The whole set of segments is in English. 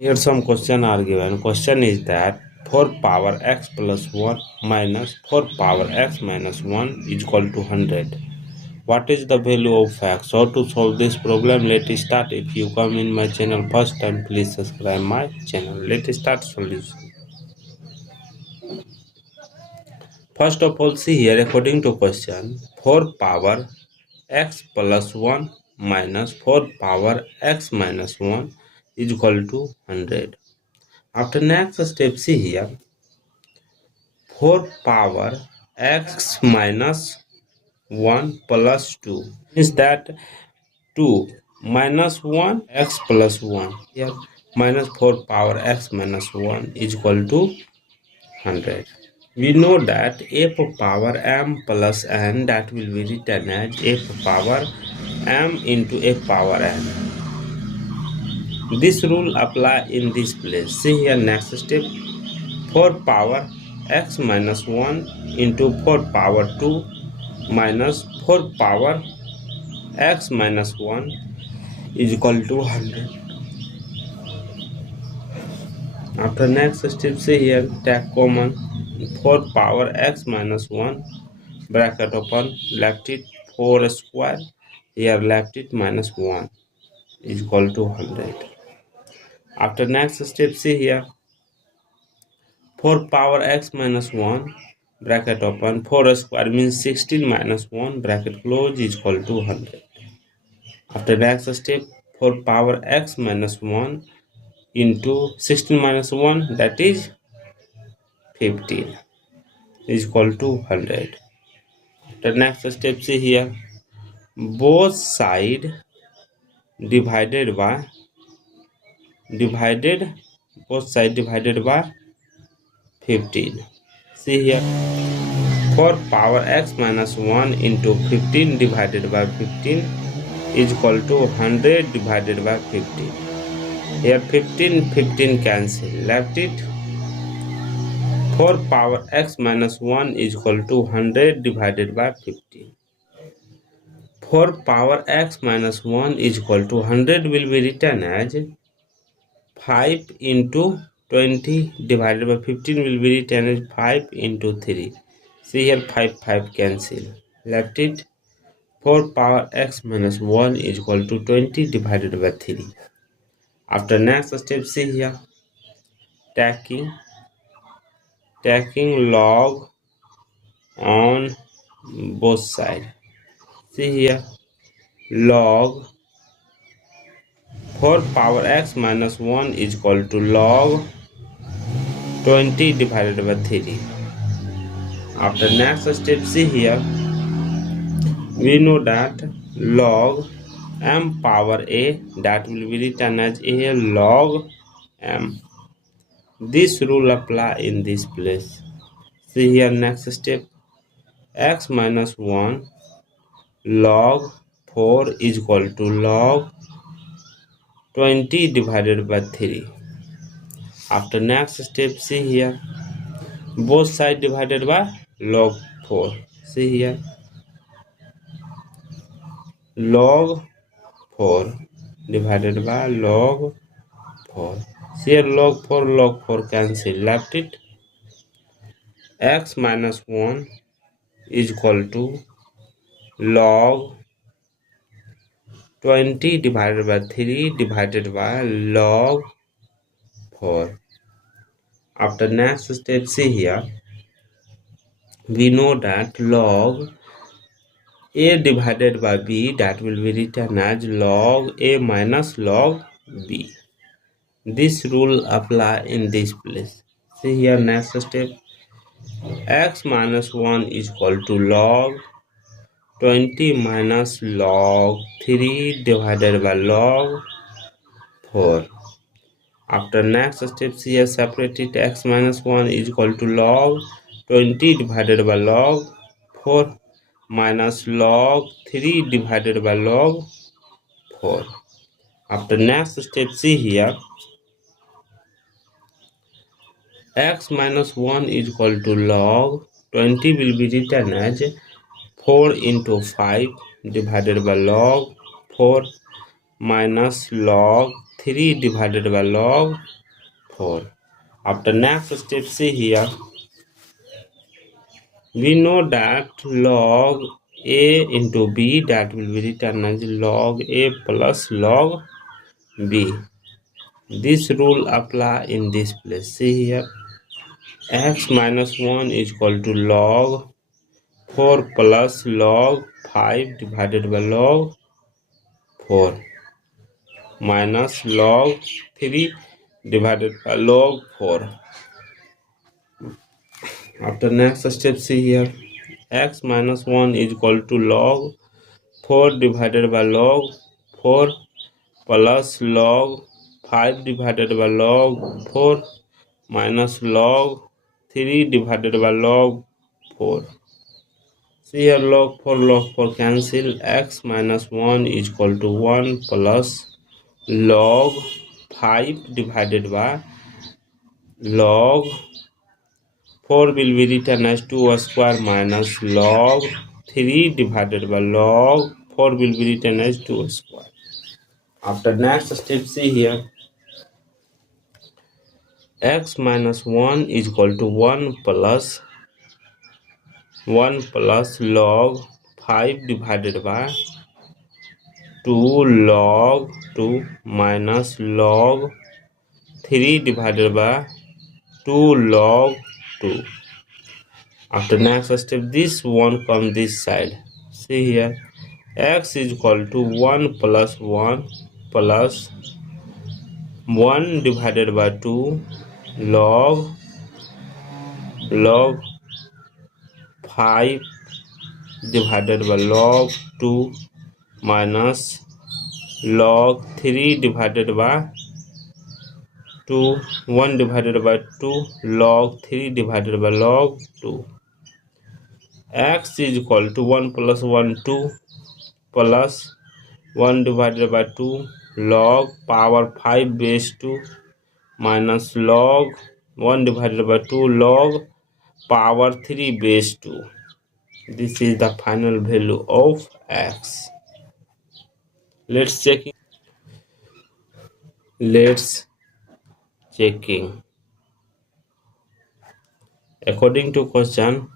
Here some question are given. Question is that 4 power x plus 1 minus 4 power x minus 1 is equal to 100. What is the value of x? How to solve this problem? Let's start. If you come in my channel first time, please subscribe my channel. Let's start solution. First of all, see here according to question 4 power x plus 1 minus 4 power x minus 1 is equal to 100. After next step, see here 4 power x minus 1 plus 2 means that 2 minus 1 x plus 1 here minus 4 power x minus 1 is equal to 100. We know that f power m plus n that will be written as f power m into f power n. This rule apply in this place. See here next step 4 power x minus 1 into 4 power 2 minus 4 power x minus 1 is equal to 100. After next step, see here take common 4 power x minus 1 bracket open left it 4 square here left it minus 1 is equal to 100. After next step, see here 4 power x minus 1 bracket open 4 square means 16 minus 1 bracket close is equal to 100. After next step 4 power x minus 1 into 16 minus 1 that is 15 is equal to 100. The next step, see here both side divided by both side divided by 15. See here 4 power x minus 1 into 15 divided by 15 is equal to 100 divided by 15. Here 15 cancel left it 4 power x minus 1 is equal to 100 divided by 15. 4 power x minus 1 is equal to 100 will be written as 5 into 20 divided by 15 will be written as 5 into 3. See here 5 cancel left it 4 power x minus 1 is equal to 20 divided by 3. After next step, see here taking log on both sides. See here log 4 power x minus 1 is equal to log 20 divided by 3. After next step, see here we know that log m power a that will be written as a log m. This rule apply in this place. See here next step x minus 1 log 4 is equal to log 20 divided by 3. After next step, see here both side divided by log 4. See here log 4 divided by log 4. Here log 4 cancel left it x minus 1 is equal to log 20 divided by 3 divided by log 4. After next step, see here we know that log a divided by b that will be written as log a minus log b. This rule apply in this place. See here next step x minus 1 is equal to log 20 minus log 3 divided by log 4. After next step, here separate it x minus 1 is equal to log 20 divided by log 4 minus log 3 divided by log 4. After next step, see here x minus 1 is equal to log 20 will be written as 4 into 5 divided by log 4 minus log 3 divided by log 4. After next step, see here, we know that log a into b, that will be written as log a plus log b. This rule apply in this place. See here, x minus 1 is equal to log 4 plus log 5 divided by log 4 minus log 3 divided by log 4. After next step, see here, x minus 1 is equal to log 4 divided by log 4 plus log 5 divided by log 4 minus log 3 divided by log 4. See here, log 4 cancel. X minus 1 is equal to 1 plus log 5 divided by log 4 will be written as 2 square minus log 3 divided by log 4 will be written as 2 square. After next step, see here, x minus 1 is equal to 1 plus log 5 divided by 2 log 2 minus log 3 divided by 2 log 2. After next step, this one come this side. See here, x is equal to 1 plus 1 divided by 2 log 5 divided by log 2 minus log 3 divided by 2, 1 divided by 2 log 3 divided by log 2. X is equal to 1 plus 1 2 plus 1 divided by 2 log power 5 base 2 minus log 1 divided by 2 log power 3 base 2. This is the final value of x. Let's checking. According to question,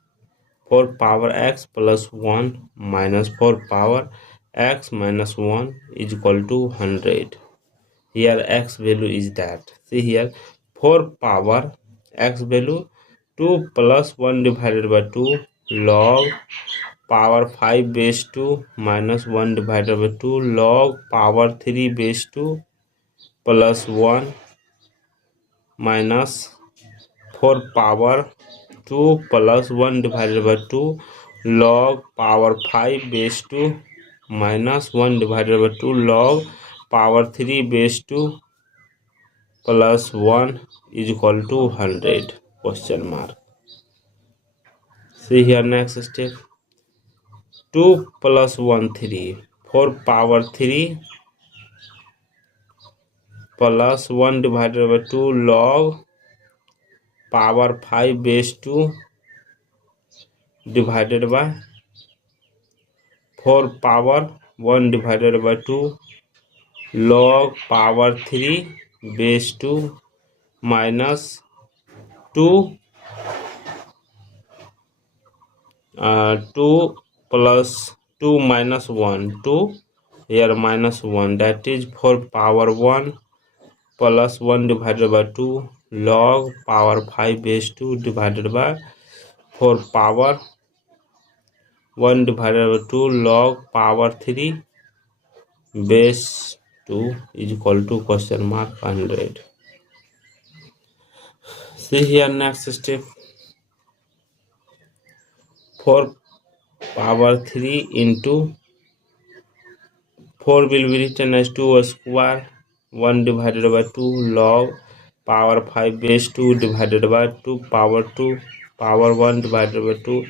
4 power x plus 1 minus 4 power x minus 1 is equal to 100. Here x value is that. See here, 4 power x value 2 plus 1 divided by 2 log power 5 base 2 minus 1 divided by 2 log power 3 base 2 plus 1 minus 4 power 2 plus 1 divided by 2 log power 5 base 2 minus 1 divided by 2 log power 3 base 2 plus 1 is equal to 100 question mark. See here, next step, 2 plus 1 3, 4 power 3 plus 1 divided by 2 log power 5 base 2 divided by 4 power 1 divided by 2 log power 3 base 2 minus 2 2 plus 2 minus 1 2 here minus 1, that is 4 power 1 plus 1 divided by 2 log power 5 base 2 divided by 4 power 1 divided by 2 log power 3 base 2 is equal to question mark 100. See here, next step, 4 power 3 into 4 will be written as 2 square 1 divided by 2 log power 5 base 2 divided by 2 power 1 divided by 2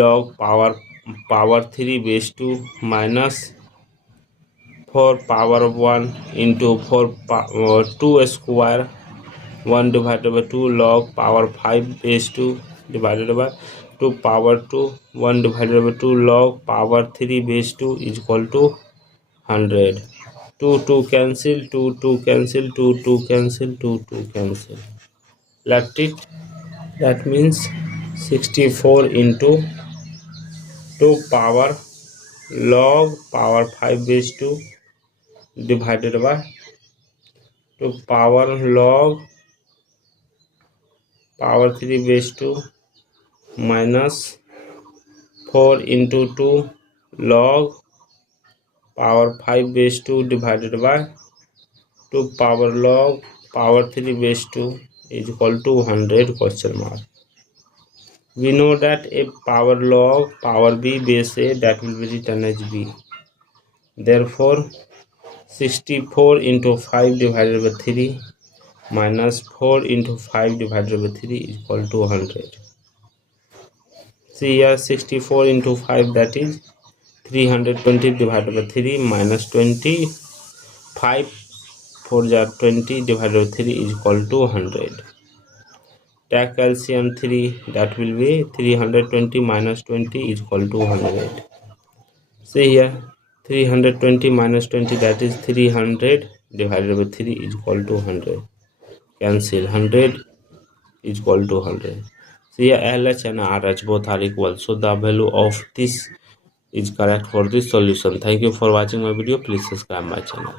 log power 3 base 2 minus 4 power 1 into 2 square 1 divided by 2 log power 5 base 2 divided by 2 power 2 1 divided by 2 log power 3 base 2 is equal to 100. 2 cancel, 2 cancel, 2 cancel, 2 cancel. Left it. That means 64 into 2 power log power 5 base 2 divided by 2 power log power 3 base 2 minus 4 into 2 log power 5 base 2 divided by 2 power log power 3 base 2 is equal to 100 question mark. We know that a power log power b base a, that will be written as b. Therefore 64 into 5 divided by 3 minus 4 into 5 divided by 3 is equal to 100. See here, 64 into 5, that is 320 divided by 3 minus 20. 5 4 jar 20 divided by 3 is equal to 100. Take LCM 3, that will be 320 minus 20 is equal to 100. See here, 320 minus 20, that is 300 divided by 3 is equal to 100. Cancel. 100 is equal to 100. See here, LH and RH both are equal, so the value of this is correct for this solution. Thank you for watching my video. Please subscribe my channel.